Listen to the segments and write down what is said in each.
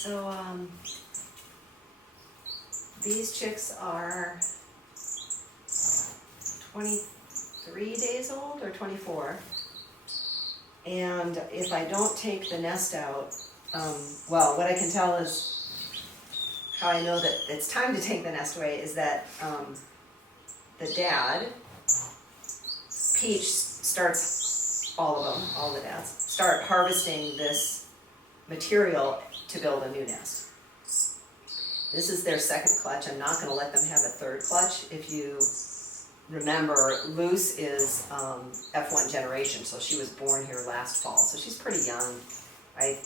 So, these chicks are 23 days old or 24. And if I don't take the nest out, well, what I can tell is how I know that it's time to take the nest away is that the dad, Peach, starts, all of them, all the dads, start harvesting this material to build a new nest. This is their second clutch. I'm not going to let them have a third clutch. If you remember, Luce is F1 generation, so she was born here last fall, so she's pretty young. I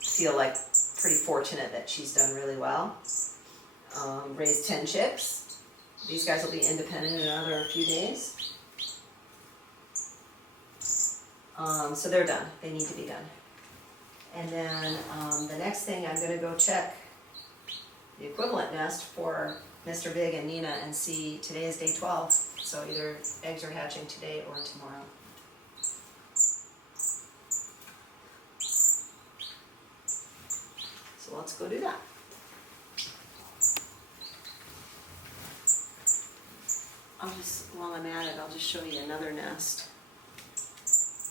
feel like pretty fortunate that she's done really well. Raised 10 chicks. These guys will be independent in another few days. So they're done. They need to be done. And then the next thing, I'm going to go check the equivalent nest for Mr. Big and Nina and see, today is day 12, so either eggs are hatching today or tomorrow. So let's go do that. While I'm at it, I'll just show you another nest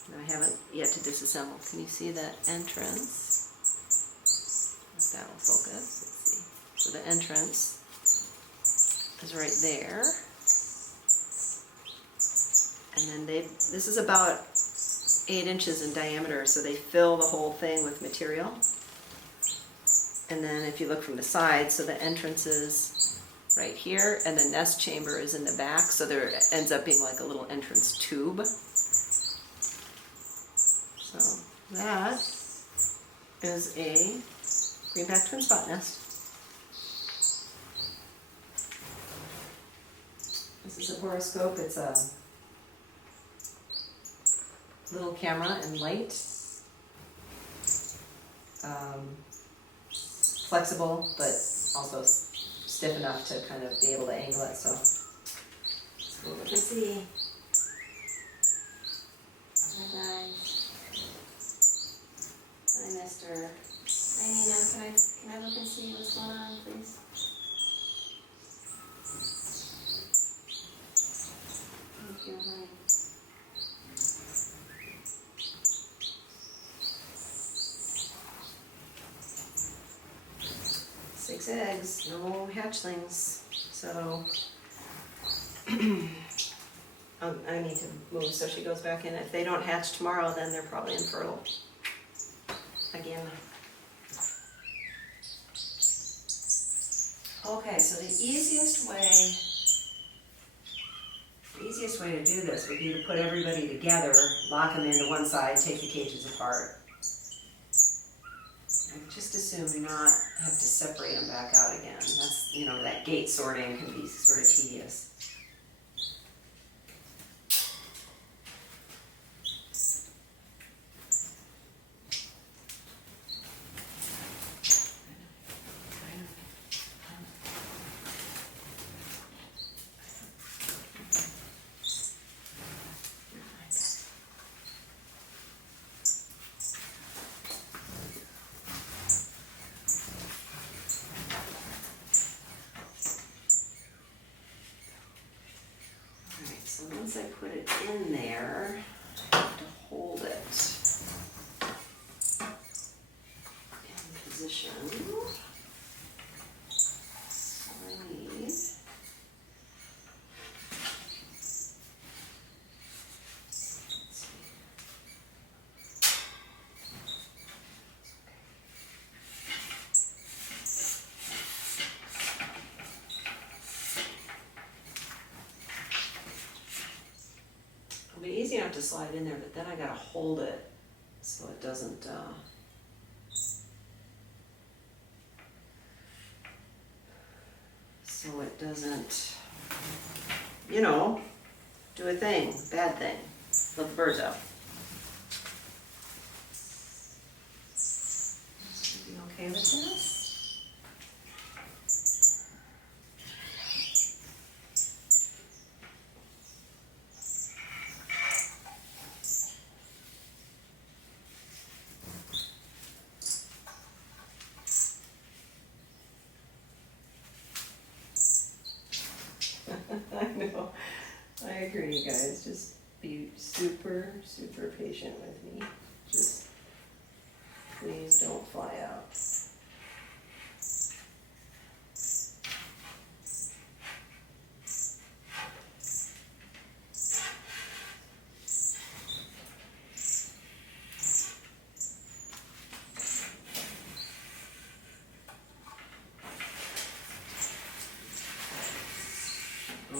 that I haven't yet to disassemble. Can you see the entrance? If that will focus, let's see. So the entrance is right there. And then this is about 8 inches in diameter, so they fill the whole thing with material. And then if you look from the side, so the entrance is right here, and the nest chamber is in the back, so there ends up being like a little entrance tube. So that is a greenback twin spot nest. This is a horoscope. It's a little camera and light. Flexible, but also stiff enough to kind of be able to angle it. So let's go look and see. Hi guys. Hi Mister. Hi Nina. Can I look and see what's going on, please? Thank you, honey. 6 eggs, no hatchlings. So I need to move so she goes back in. If they don't hatch tomorrow, then they're probably infertile again. Okay, so the easiest way to do this would be to put everybody together, lock them into one side, take the cages apart. I just assume not have to separate them back out again. That's, that gate sorting can be sort of tedious. So once I put it in there, I have to hold it in position. So I need it'll be easy enough to slide in there, but then I gotta hold it so it doesn't do a thing, bad thing. Let the birds out. Should be okay with this. I know. I agree, guys. Just be super, super patient with me. Just please don't fly out.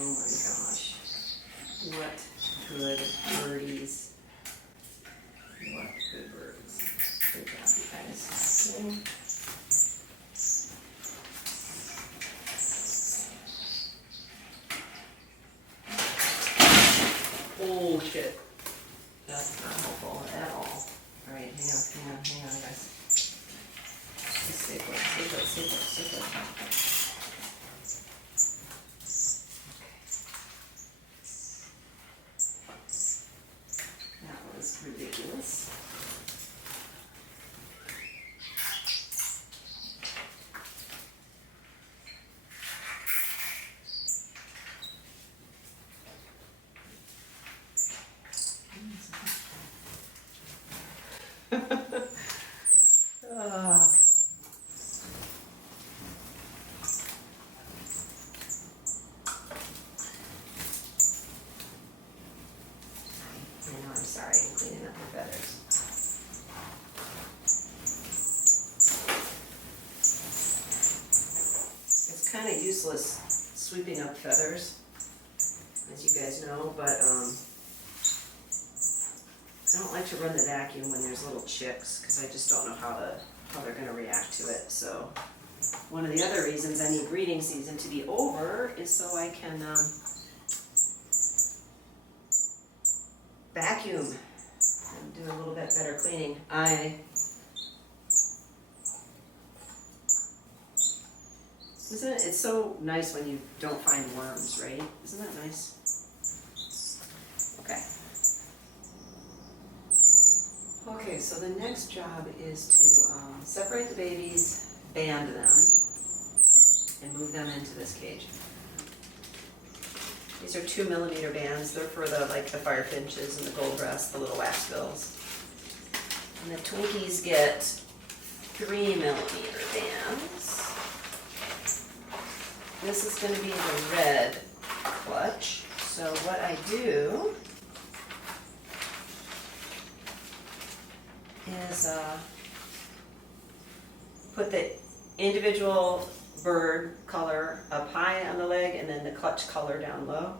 Oh my gosh. What good birdies. What good birds. Good job, you guys. Okay. Oh shit. That's not helpful at all. Alright, hang on, guys. Just stay put. That was ridiculous. I know, I'm sorry, I'm cleaning up your feathers. It's kind of useless sweeping up feathers, as you guys know, but I don't like to run the vacuum when there's little chicks, because I just don't know how they're going to react to it. So one of the other reasons I need breeding season to be over is so I can vacuum and do a little bit better cleaning. Isn't it? It's so nice when you don't find worms, right? Isn't that nice? Okay. Okay, so the next job is to separate the babies, band them, and move them into this cage. These are 2mm bands. They're for the firefinches and the goldbreast, the little waxbills. And the Twinkies get 3mm bands. This is going to be the red clutch. So what I do is put the individual bird color up high on the leg and then the clutch color down low.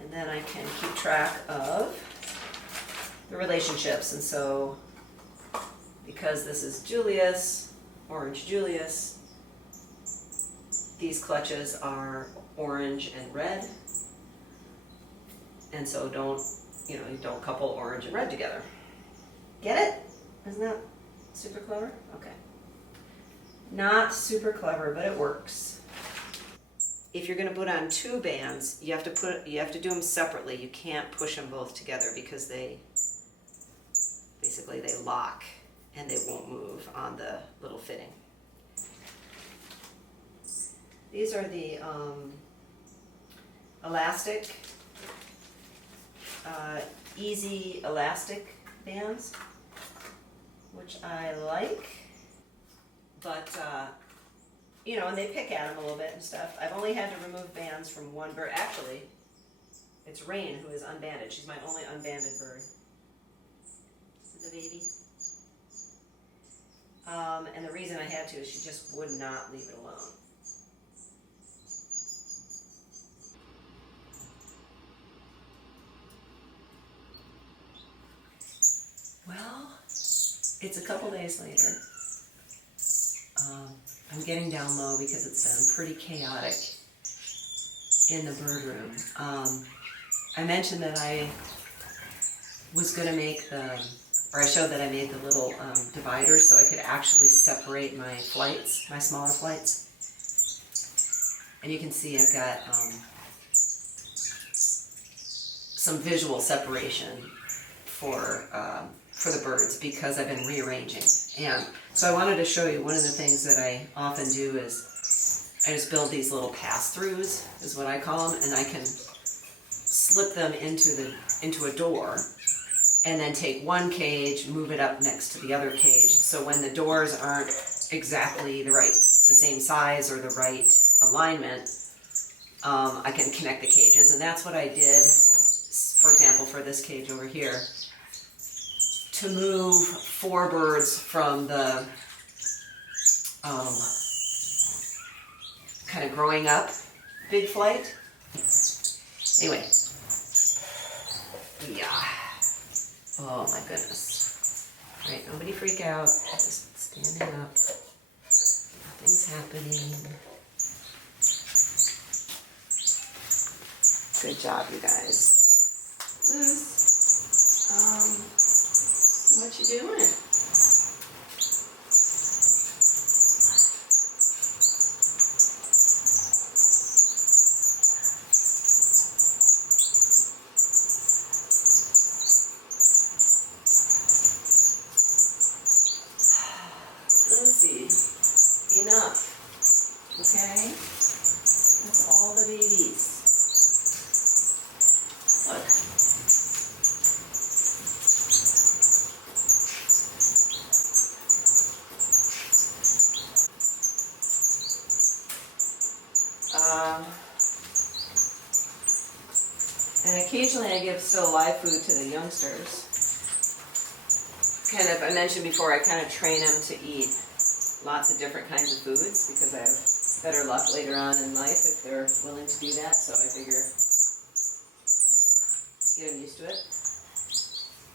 And then I can keep track of the relationships. And so because this is Julius, Orange Julius, these clutches are orange and red. And so you don't couple orange and red together. Get it? Isn't that super clever? Okay. Not super clever, but it works. If you're going to put on 2 bands, you have to do them separately. You can't push them both together because they lock and they won't move on the little fitting. These are the elastic, easy elastic bands, which I like, but and they pick at them a little bit and stuff. I've only had to remove bands from one bird. Actually, it's Rain who is unbanded. She's my only unbanded bird. This is a baby. And the reason I had to is she just would not leave it alone. Well, it's a couple days later. I'm getting down low because it's been pretty chaotic in the bird room. I mentioned that I was going to make I showed that I made the little dividers so I could actually separate my flights, my smaller flights. And you can see I've got some visual separation for the birds because I've been rearranging. And so I wanted to show you one of the things that I often do is I just build these little pass-throughs, is what I call them, and I can slip them into a door, and then take one cage, move it up next to the other cage. So when the doors aren't exactly the same size or the right alignment, I can connect the cages. And that's what I did, for example, for this cage over here, to move 4 birds from the kind of growing up big flight. Anyway, yeah. Oh my goodness. All right, nobody freak out. Just standing up. Nothing's happening. Good job, you guys. Luce, what you doing? Lucy, enough. Okay? That's all the babies. Look. And occasionally I give still live food to the youngsters. I mentioned before, I kind of train them to eat lots of different kinds of foods because I have better luck later on in life if they're willing to do that. So I figure get them used to it.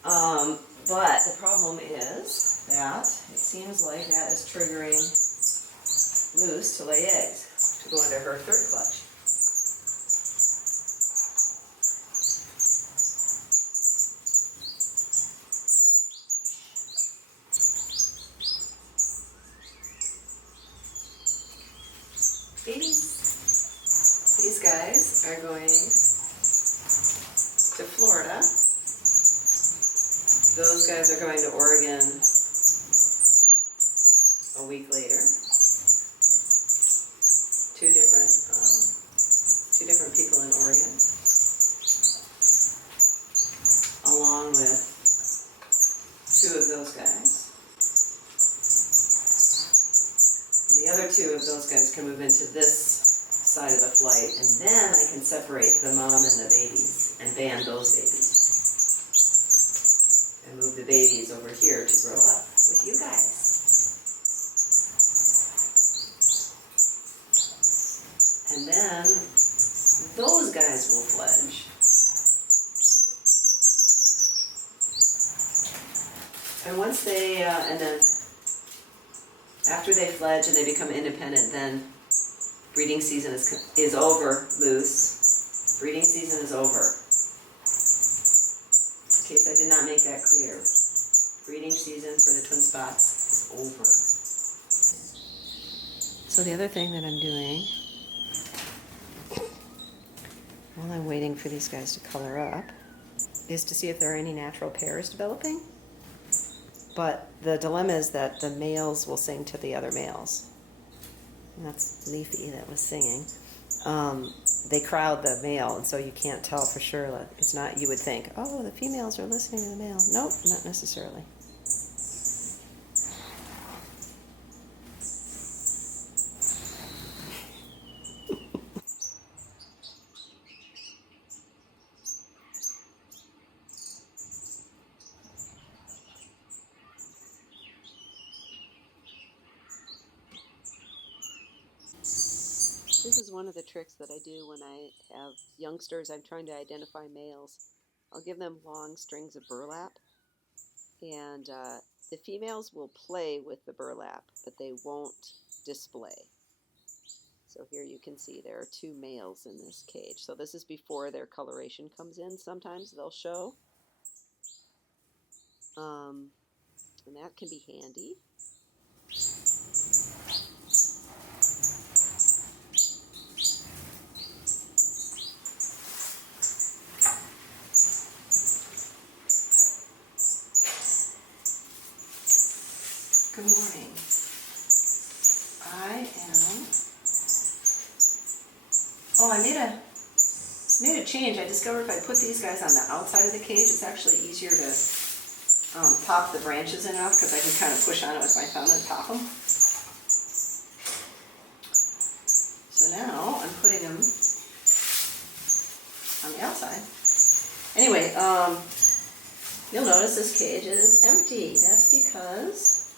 But the problem is that it seems like that is triggering Luce to lay eggs, to go into her third clutch. These guys are going to Florida. Those guys are going to Oregon a week later. Two different people in Oregon, along with 2 of those guys. And the other 2 of those guys can move into this side of the flight, and then I can separate the mom and the babies and band those babies and move the babies over here to grow up with you guys. And then those guys will fledge. And once they, and then after they fledge and they become independent, then breeding season is over, Luce. Breeding season is over. In case I did not make that clear. Breeding season for the twin spots is over. So the other thing that I'm doing, while I'm waiting for these guys to color up, is to see if there are any natural pairs developing. But the dilemma is that the males will sing to the other males. And that's Leafy that was singing. They crowd the male, and so you can't tell for sure. It's not, you would think, oh, the females are listening to the male. Nope, not necessarily. This is one of the tricks that I do when I have youngsters. I'm trying to identify males. I'll give them long strings of burlap, and the females will play with the burlap, but they won't display. So here you can see there are 2 males in this cage. So this is before their coloration comes in. Sometimes they'll show, and that can be handy. Good morning. I am Oh, I made a change. I discovered if I put these guys on the outside of the cage, it's actually easier to pop the branches enough because I can kind of push on it with my thumb and pop them. So now I'm putting them on the outside. Anyway, you'll notice this cage is empty. That's because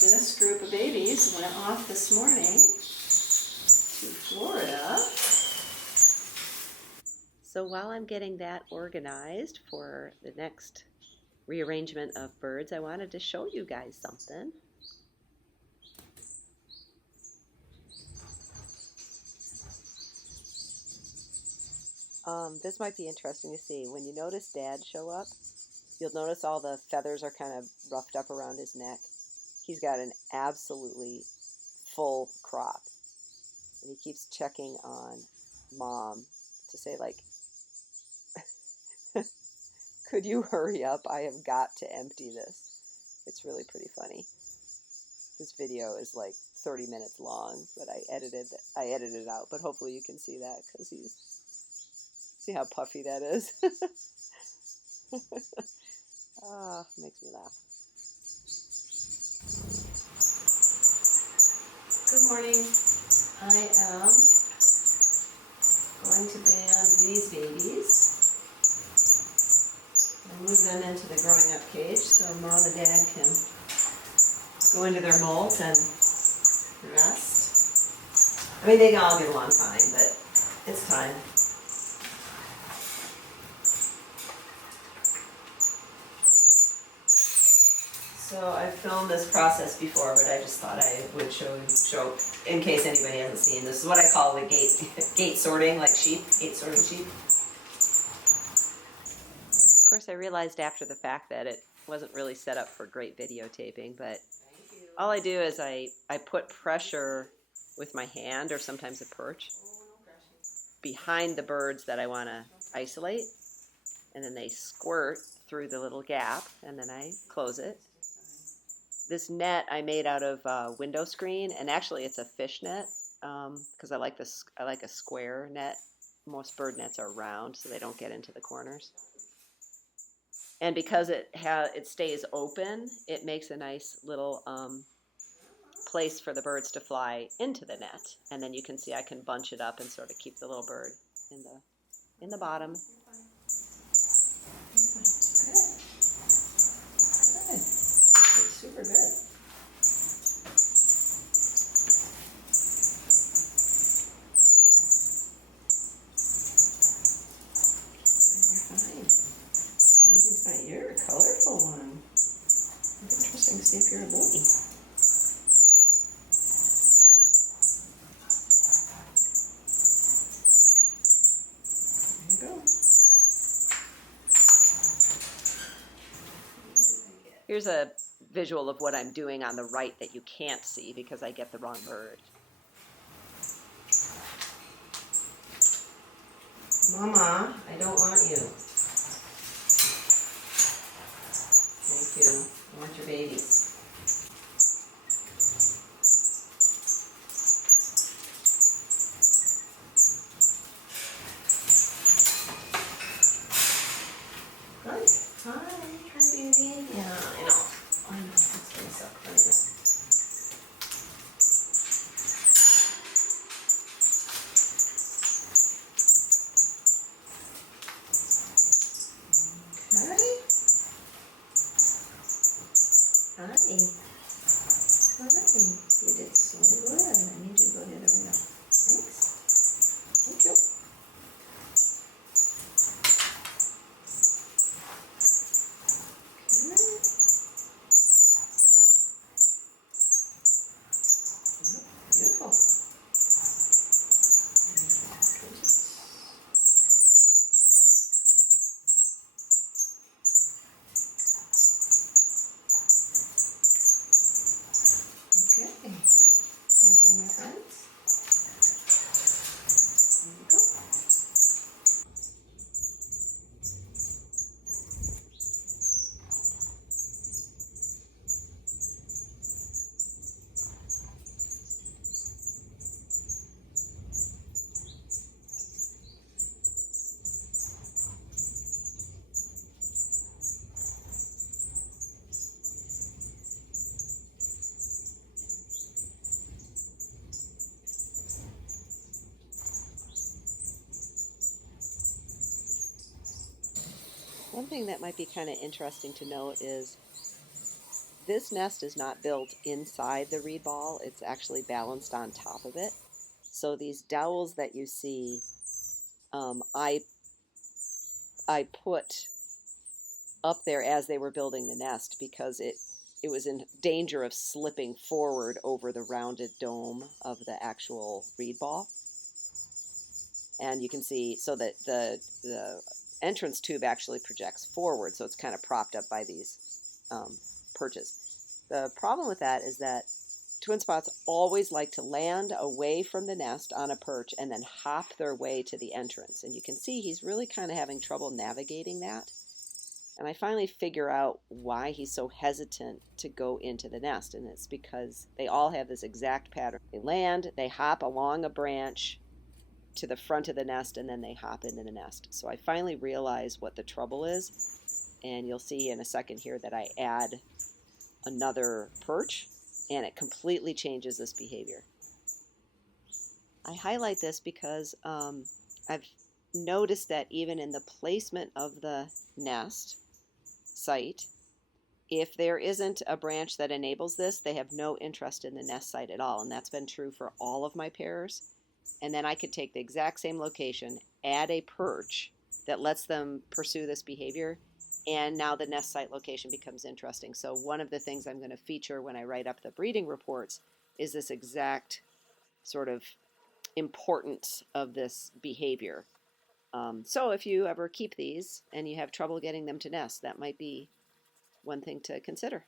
this group of babies went off this morning to Florida. So while I'm getting that organized for the next rearrangement of birds, I wanted to show you guys something. This might be interesting to see. When you notice Dad show up, you'll notice all the feathers are kind of roughed up around his neck. He's got an absolutely full crop. And he keeps checking on Mom to say, like, could you hurry up? I have got to empty this. It's really pretty funny. This video is like 30 minutes long, but I edited it out. But hopefully you can see that because see how puffy that is. Ah, makes me laugh. Good morning. I am going to band these babies and move them into the growing up cage so Mom and Dad can go into their molds and rest. I mean, they can all get along fine, but it's time. So I've filmed this process before, but I just thought I would show in case anybody hasn't seen. This is what I call the gate sorting, like sheep, gate sorting sheep. Of course, I realized after the fact that it wasn't really set up for great videotaping, but all I do is I put pressure with my hand or sometimes a perch behind the birds that I want to isolate, and then they squirt through the little gap, and then I close it. This net I made out of window screen, and actually it's a fish net because I like a square net. Most bird nets are round, so they don't get into the corners. And because it stays open, it makes a nice little place for the birds to fly into the net. And then you can see I can bunch it up and sort of keep the little bird in the bottom. Good. It's super good. Everything's fine. You're a colorful one. It's interesting to see if you're a boy. There you go. Here's a visual of what I'm doing on the right that you can't see because I get the wrong bird. Mama, I don't want you. Thank you. I want your babies. Good. Hi, baby. Yeah, I know. It's gonna suck. Anyway. Hi. Hi. You did so good. I need you to go the other way now. Thanks. Thank you. Okay. Beautiful. Okay. Want to join your friends? One thing that might be kind of interesting to note is this nest is not built inside the reed ball, it's actually balanced on top of it. So these dowels that you see, I put up there as they were building the nest because it was in danger of slipping forward over the rounded dome of the actual reed ball. And you can see, so that the entrance tube actually projects forward, so it's kind of propped up by these perches. The problem with that is that twin spots always like to land away from the nest on a perch and then hop their way to the entrance. And you can see he's really kind of having trouble navigating that. And I finally figure out why he's so hesitant to go into the nest. And it's because they all have this exact pattern. They land, they hop along a branch to the front of the nest, and then they hop into the nest. So I finally realize what the trouble is. And you'll see in a second here that I add another perch, and it completely changes this behavior. I highlight this because I've noticed that even in the placement of the nest site, if there isn't a branch that enables this, they have no interest in the nest site at all. And that's been true for all of my pairs. And then I could take the exact same location, add a perch that lets them pursue this behavior, and now the nest site location becomes interesting. So one of the things I'm going to feature when I write up the breeding reports is this exact sort of importance of this behavior. So if you ever keep these and you have trouble getting them to nest, that might be one thing to consider.